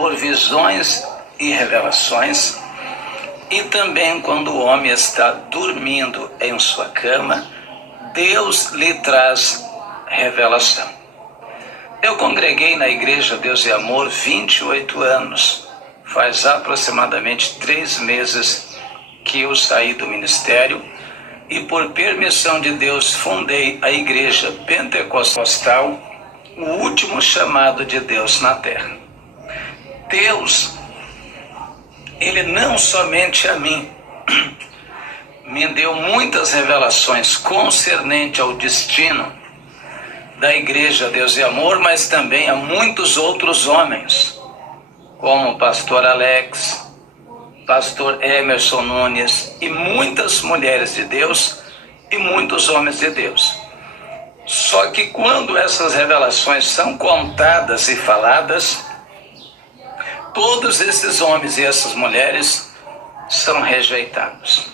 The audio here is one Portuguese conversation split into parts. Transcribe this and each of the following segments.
por visões e revelações, e também quando o homem está dormindo em sua cama, Deus lhe traz revelação. Eu congreguei na Igreja Deus e Amor 28 anos. Faz aproximadamente 3 meses que eu saí do ministério e, por permissão de Deus, fundei a Igreja Pentecostal, o último chamado de Deus na terra. Deus, Ele não somente a mim, me deu muitas revelações concernente ao destino da Igreja Deus e Amor, mas também a muitos outros homens, como o pastor Alex, pastor Emerson Nunes e muitas mulheres de Deus e muitos homens de Deus. Só que quando essas revelações são contadas e faladas, todos esses homens e essas mulheres são rejeitados.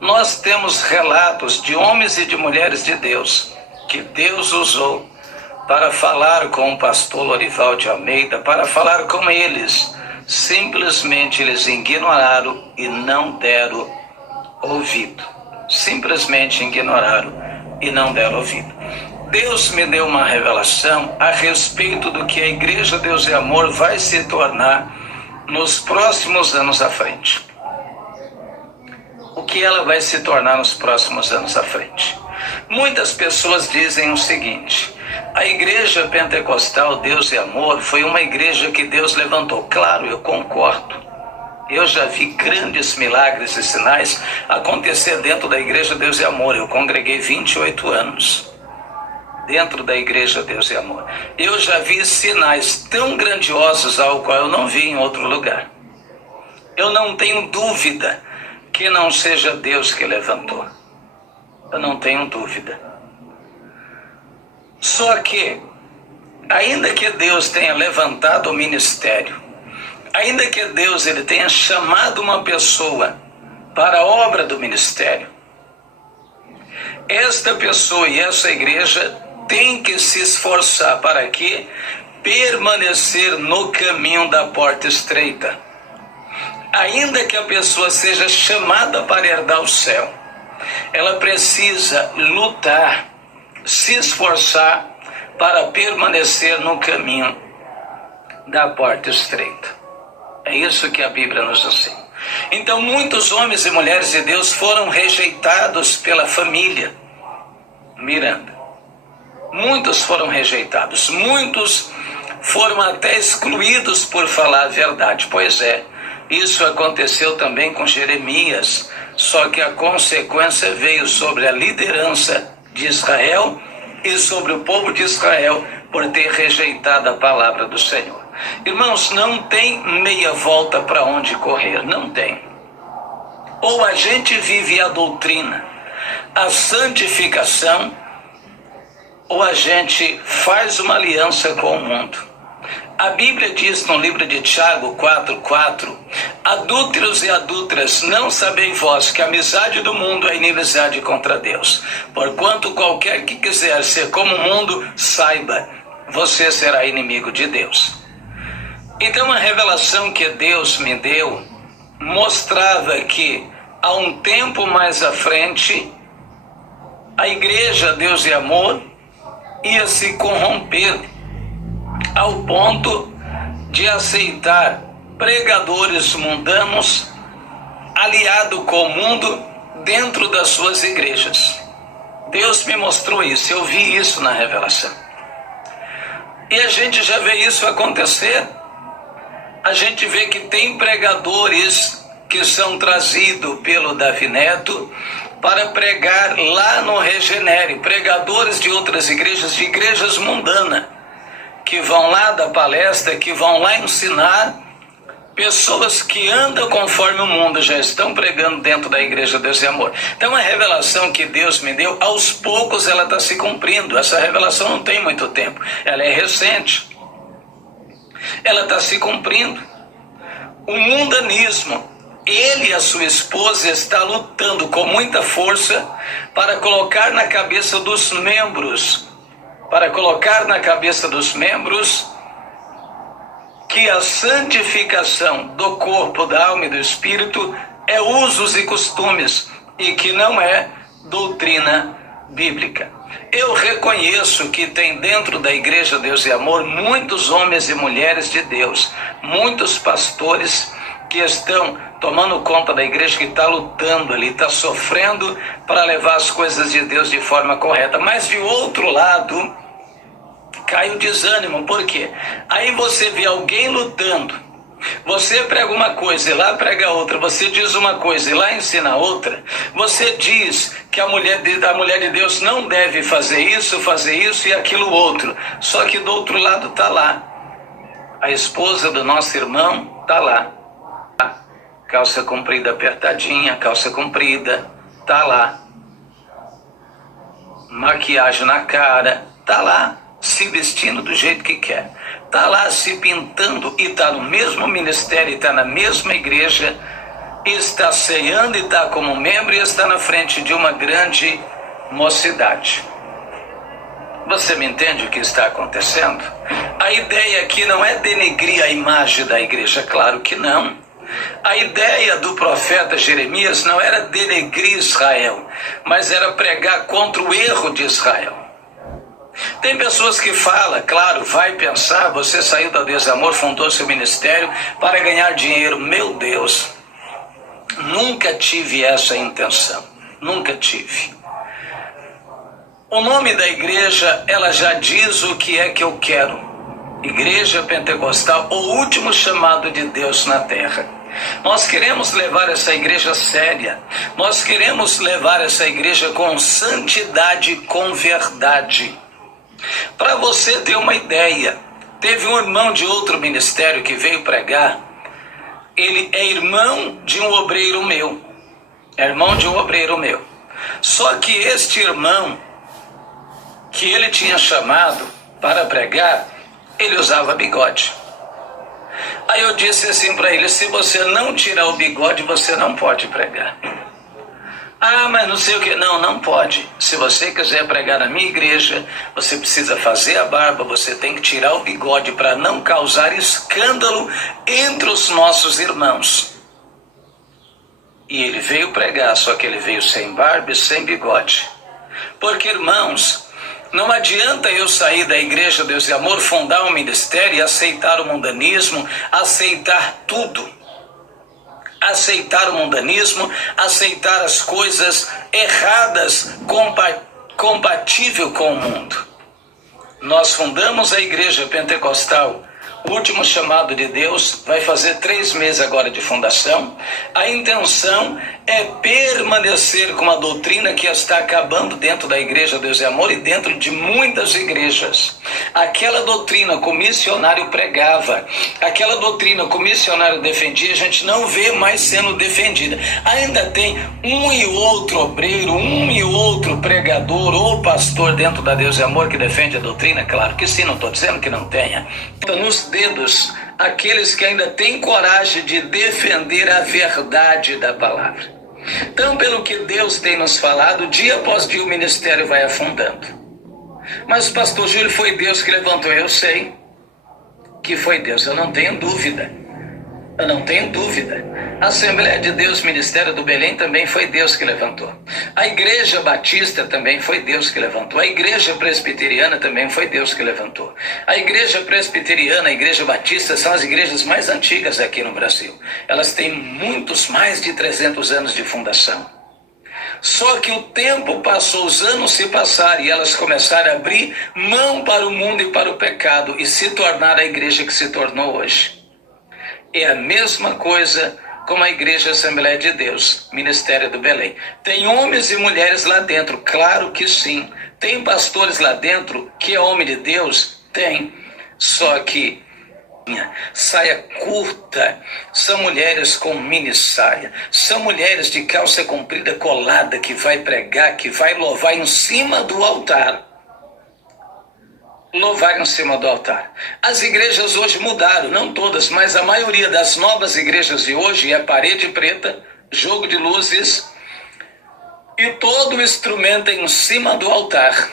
Nós temos relatos de homens e de mulheres de Deus que Deus usou para falar com o pastor Lorival de Almeida, para falar com eles. Simplesmente eles ignoraram e não deram ouvido. Simplesmente ignoraram e não deram ouvido. Deus me deu uma revelação a respeito do que a Igreja Deus e Amor vai se tornar nos próximos anos à frente. O que ela vai se tornar nos próximos anos à frente. Muitas pessoas dizem o seguinte: a Igreja Pentecostal Deus e Amor foi uma igreja que Deus levantou. Claro, eu concordo. Eu já vi grandes milagres e sinais acontecer dentro da Igreja Deus e Amor. Eu congreguei 28 anos dentro da Igreja Deus e Amor. Eu já vi sinais tão grandiosos ao qual eu não vi em outro lugar. Eu não tenho dúvida que não seja Deus que levantou. Eu não tenho dúvida. Só que, ainda que Deus tenha levantado o ministério, ainda que Deus ele tenha chamado uma pessoa para a obra do ministério, esta pessoa e essa igreja tem que se esforçar para que permanecer no caminho da porta estreita. Ainda que a pessoa seja chamada para herdar o céu, ela precisa lutar, se esforçar para permanecer no caminho da porta estreita. É isso que a Bíblia nos ensina. Então muitos homens e mulheres de Deus foram rejeitados pela família Miranda. Muitos foram rejeitados, muitos foram até excluídos por falar a verdade. Pois é, isso aconteceu também com Jeremias, só que a consequência veio sobre a liderança de Israel e sobre o povo de Israel por ter rejeitado a palavra do Senhor. Irmãos, não tem meia volta para onde correr, não tem. Ou a gente vive a doutrina, a santificação, ou a gente faz uma aliança com o mundo. A Bíblia diz no livro de Tiago 4:4, adúlteros e adúlteras, não sabeis vós que a amizade do mundo é inimizade contra Deus. Porquanto qualquer que quiser ser como o mundo, saiba, você será inimigo de Deus. Então a revelação que Deus me deu mostrava que há um tempo mais à frente, a Igreja Deus e Amor ia se corromper ao ponto de aceitar pregadores mundanos aliado com o mundo dentro das suas igrejas. Deus me mostrou isso, eu vi isso na revelação. E a gente já vê isso acontecer. A gente vê que tem pregadores que são trazidos pelo Davi Neto para pregar lá no Regenere, pregadores de outras igrejas, de igrejas mundanas, que vão lá dar palestra, que vão lá ensinar. Pessoas que andam conforme o mundo já estão pregando dentro da Igreja Deus e Amor. Então a revelação que Deus me deu, aos poucos ela está se cumprindo. Essa revelação não tem muito tempo, ela é recente. Ela está se cumprindo. O mundanismo, ele e a sua esposa está lutando com muita força para colocar na cabeça dos membros, que a santificação do corpo, da alma e do espírito é usos e costumes e que não é doutrina bíblica. Eu reconheço que tem dentro da Igreja Deus e Amor muitos homens e mulheres de Deus, muitos pastores que estão tomando conta da igreja, que está lutando ali, está sofrendo para levar as coisas de Deus de forma correta. Mas de outro lado, cai o desânimo. Por quê? Aí você vê alguém lutando, você prega uma coisa e lá prega outra, você diz uma coisa e lá ensina outra, você diz que a mulher de Deus não deve fazer isso e aquilo outro, só que do outro lado está lá a esposa do nosso irmão, está lá, calça comprida apertadinha, calça comprida, tá lá, maquiagem na cara, tá lá, se vestindo do jeito que quer, tá lá se pintando e tá no mesmo ministério, e tá na mesma igreja, está ceando e tá como membro e está na frente de uma grande mocidade. Você me entende o que está acontecendo? A ideia aqui não é denegrir a imagem da igreja, claro que não. A ideia do profeta Jeremias não era denegrir Israel, mas era pregar contra o erro de Israel. Tem pessoas que falam, claro, vai pensar, você saiu da Deus e Amor, fundou seu ministério para ganhar dinheiro. Meu Deus, nunca tive essa intenção, nunca tive. O nome da igreja, ela já diz o que é que eu quero. Igreja Pentecostal, o último chamado de Deus na terra. Nós queremos levar essa igreja séria, nós queremos levar essa igreja com santidade, com verdade. Para você ter uma ideia, teve um irmão de outro ministério que veio pregar, ele é irmão de um obreiro meu, só que este irmão, que ele tinha chamado para pregar, ele usava bigode. Aí eu disse assim para ele, se você não tirar o bigode, você não pode pregar. Ah, mas não sei o que. Não, não pode. Se você quiser pregar na minha igreja, você precisa fazer a barba, você tem que tirar o bigode para não causar escândalo entre os nossos irmãos. E ele veio pregar, só que ele veio sem barba e sem bigode. Porque, irmãos, não adianta eu sair da Igreja Deus e Amor, fundar um ministério e aceitar o mundanismo, aceitar tudo. Aceitar o mundanismo, aceitar as coisas erradas, compatível com o mundo. Nós fundamos a Igreja Pentecostal, o último chamado de Deus, vai fazer 3 meses agora de fundação. A intenção é permanecer com uma doutrina que está acabando dentro da Igreja Deus e Amor e dentro de muitas igrejas. Aquela doutrina que o missionário pregava, aquela doutrina que o missionário defendia, a gente não vê mais sendo defendida. Ainda tem um e outro obreiro, um e outro pregador ou pastor dentro da Deus e Amor que defende a doutrina, claro que sim, não estou dizendo que não tenha. Então, nos dedos aqueles que ainda têm coragem de defender a verdade da palavra. Então, pelo que Deus tem nos falado, dia após dia o ministério vai afundando. Mas o pastor Júlio, foi Deus que levantou. Eu sei que foi Deus, eu não tenho dúvida. A Assembleia de Deus, Ministério do Belém, também foi Deus que levantou. A Igreja Batista também foi Deus que levantou. A Igreja Presbiteriana também foi Deus que levantou. A Igreja Presbiteriana, a Igreja Batista são as igrejas mais antigas aqui no Brasil. Elas têm mais de 300 anos de fundação. Só que o tempo passou, os anos se passaram e elas começaram a abrir mão para o mundo e para o pecado e se tornar a igreja que se tornou hoje. É a mesma coisa como a Igreja Assembleia de Deus, Ministério do Belém. Tem homens e mulheres lá dentro, claro que sim. Tem pastores lá dentro que é homem de Deus? Tem. Só que saia curta, são mulheres com mini saia, são mulheres de calça comprida colada que vai pregar, que vai louvar em cima do altar. Louvar em cima do altar. As igrejas hoje mudaram, não todas, mas a maioria das novas igrejas de hoje é parede preta, jogo de luzes e todo o instrumento em cima do altar.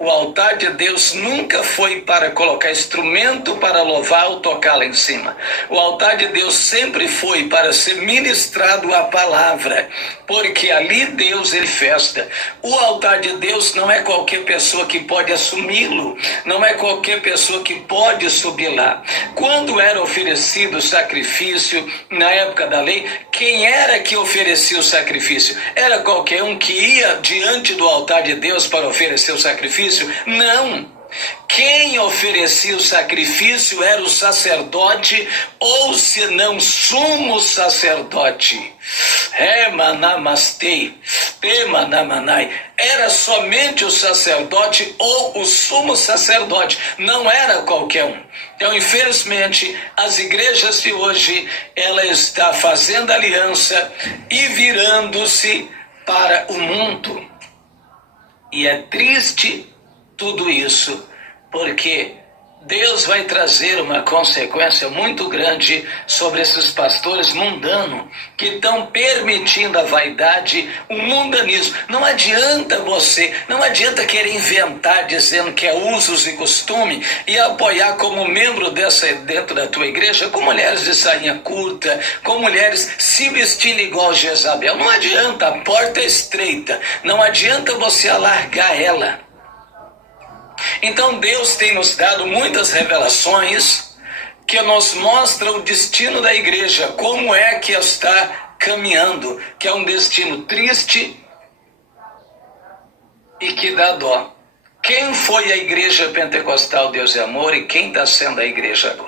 O altar de Deus nunca foi para colocar instrumento para louvar ou tocar lá em cima. O altar de Deus sempre foi para ser ministrado a palavra, porque ali Deus ele festa. O altar de Deus não é qualquer pessoa que pode assumi-lo, não é qualquer pessoa que pode subir lá. Quando era oferecido o sacrifício na época da lei, quem era que oferecia o sacrifício? Era qualquer um que ia diante do altar de Deus para oferecer o sacrifício? Não. Quem oferecia o sacrifício era o sacerdote, ou se não, sumo sacerdote. Era somente o sacerdote ou o sumo sacerdote, não era qualquer um. Então, infelizmente, as igrejas de hoje, ela está fazendo aliança e virando-se para o mundo. E é triste tudo isso, porque Deus vai trazer uma consequência muito grande sobre esses pastores mundanos que estão permitindo a vaidade, o mundanismo. Não adianta querer inventar dizendo que é usos e costume e apoiar como membro dentro da tua igreja com mulheres de sainha curta, com mulheres se vestindo igual Jezabel. Não adianta, a porta é estreita, não adianta você alargar ela. Então Deus tem nos dado muitas revelações que nos mostram o destino da igreja, como é que está caminhando, que é um destino triste e que dá dó. Quem foi a igreja pentecostal Deus é Amor e quem está sendo a igreja agora?